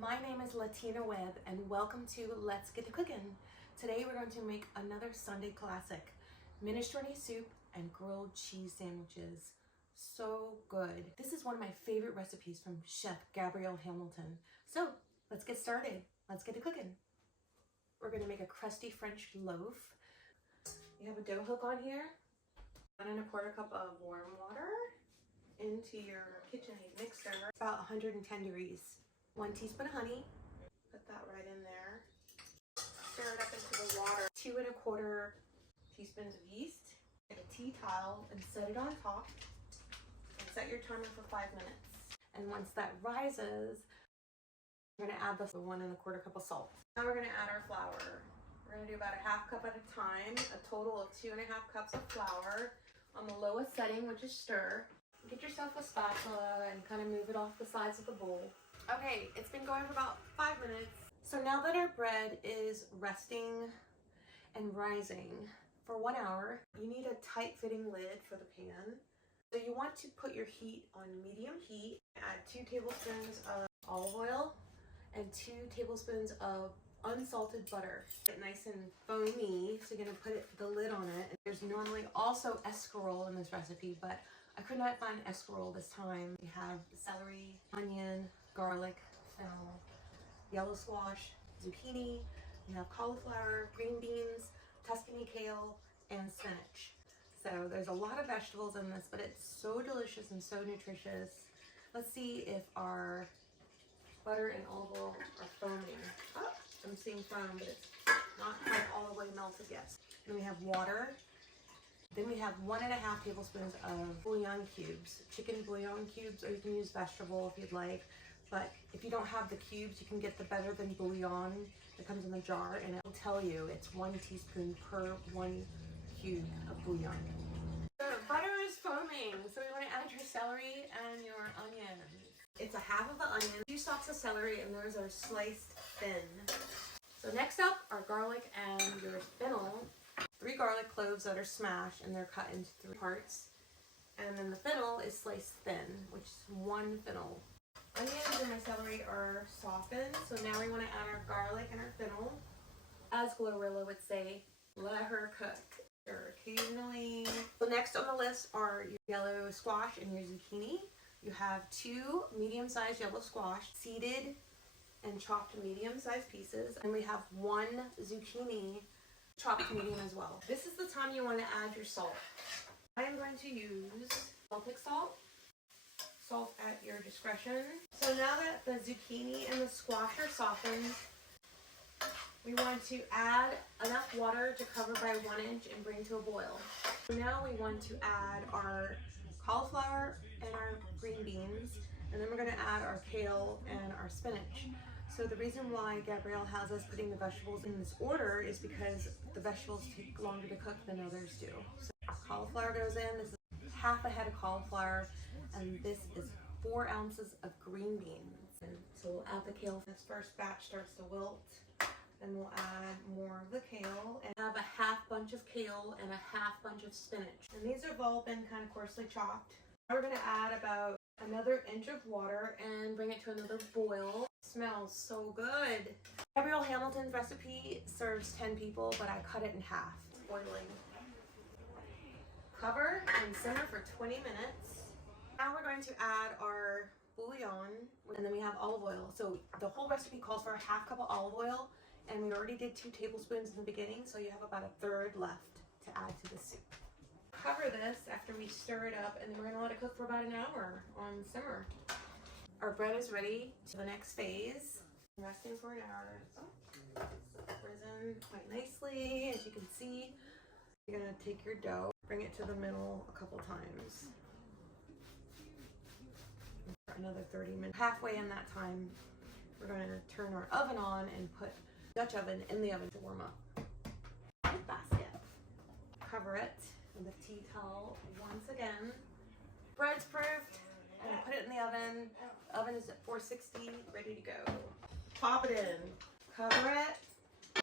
My name is Latina Webb and welcome to Let's Get to Cookin'. Today we're going to make another Sunday classic, minestrone soup and grilled cheese sandwiches. So good. This is one of my favorite recipes from Chef Gabrielle Hamilton. So let's get started. Let's get to cooking. We're going to make a crusty French loaf. You have a dough hook on here. 1 1/4 cup of warm water into your KitchenAid mixer. About 110 degrees. 1 teaspoon of honey. Put that right in there. Stir it up into the water. 2 1/4 teaspoons of yeast. Get a tea towel and set it on top. And set your timer for 5 minutes. And once that rises, we're going to add the 1 1/4 cup of salt. Now we're going to add our flour. We're going to do about a 1/2 cup at a time, a total of 2 1/2 cups of flour on the lowest setting, which is stir. Get yourself a spatula and kind of move it off the sides of the bowl. Okay, it's been going for about 5 minutes. So now that our bread is resting and rising for 1 hour, you need a tight fitting lid for the pan. So you want to put your heat on medium heat. Add 2 tablespoons of olive oil and 2 tablespoons of unsalted butter. Get nice and foamy, so you're gonna put the lid on it. There's normally also escarole in this recipe, but I could not find escarole this time. We have celery, onion, garlic, fennel, yellow squash, zucchini, we have cauliflower, green beans, Tuscany kale, and spinach. So there's a lot of vegetables in this, but it's so delicious and so nutritious. Let's see if our butter and olive oil are foaming. Oh, I'm seeing foam, but it's not quite all the way melted yet. Then we have water. Then we have 1 1/2 tablespoons of bouillon cubes, chicken bouillon cubes, or you can use vegetable if you'd like. But if you don't have the cubes, you can get the Better Than Bouillon that comes in the jar, and it will tell you it's 1 teaspoon per 1 cube of bouillon. The butter is foaming, so we want to add your celery and your onions. It's a 1/2 of the onion, 2 stalks of celery, and those are sliced thin. So next up are garlic and your fennel. 3 garlic cloves that are smashed and they're cut into 3 parts. And then the fennel is sliced thin, which is 1 fennel. Onions and my celery are softened, so now we want to add our garlic and our fennel. As Glorilla would say, let her cook. Or occasionally. So next on the list are your yellow squash and your zucchini. You have 2 medium-sized yellow squash, seeded and chopped medium-sized pieces. And we have 1 zucchini, chopped medium as well. This is the time you want to add your salt. I am going to use Baltic salt. Salt at your discretion. So now that the zucchini and the squash are softened, we want to add enough water to cover by 1 inch and bring to a boil. Now we want to add our cauliflower and our green beans, and then we're going to add our kale and our spinach. So the reason why Gabrielle has us putting the vegetables in this order is because the vegetables take longer to cook than others do. So cauliflower goes in. This is 1/2 a head of cauliflower, and this is 4 ounces of green beans. And so we'll add the kale. This first batch starts to wilt. Then we'll add more of the kale and have a 1/2 bunch of kale and a 1/2 bunch of spinach. And these have all been kind of coarsely chopped. We're going to add about another inch of water and bring it to another boil. It smells so good. Gabrielle Hamilton's recipe serves 10 people, but I cut it in half. It's boiling. Cover and simmer for 20 minutes. Now we're going to add our bouillon, and then we have olive oil. So the whole recipe calls for a 1/2 cup of olive oil, and we already did 2 tablespoons in the beginning, so you have about a 1/3 left to add to the soup. Cover this after we stir it up, and then we're going to let it cook for about an hour on simmer. Our bread is ready to the next phase. Resting for an hour. Oh, it's risen quite nicely, as you can see. You're going to take your dough, bring it to the middle a couple times. For another 30 minutes. Halfway in that time, we're going to turn our oven on and put Dutch oven in the oven to warm up. Basket. Cover it with a tea towel once again. Bread's proofed. I'm gonna put it in the oven. The oven is at 460, ready to go. Pop it in. Cover it.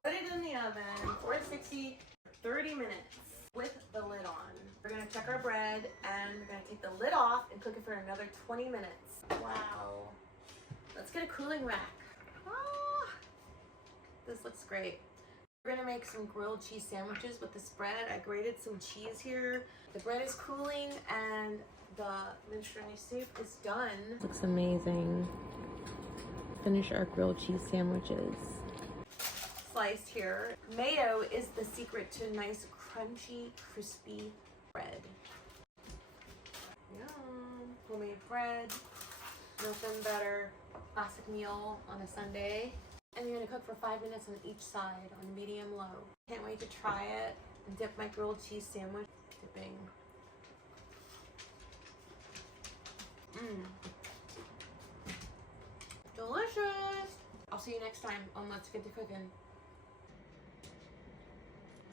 Put it in the oven, 460, 30 minutes with the lid on. We're gonna check our bread and we're gonna take the lid off and cook it for another 20 minutes. Wow. Let's get a cooling rack. This looks great. We're gonna make some grilled cheese sandwiches with this bread. I grated some cheese here. The bread is cooling and the minestrone soup is done. Looks amazing. Finish our grilled cheese sandwiches. Sliced here. Mayo is the secret to nice, crunchy, crispy bread. Yum. Homemade bread. Nothing better. Classic meal on a Sunday. And you're gonna cook for 5 minutes on each side on medium-low. Can't wait to try it and dip my grilled cheese sandwich. Dipping. Delicious! I'll see you next time on Let's Get to Cookin'.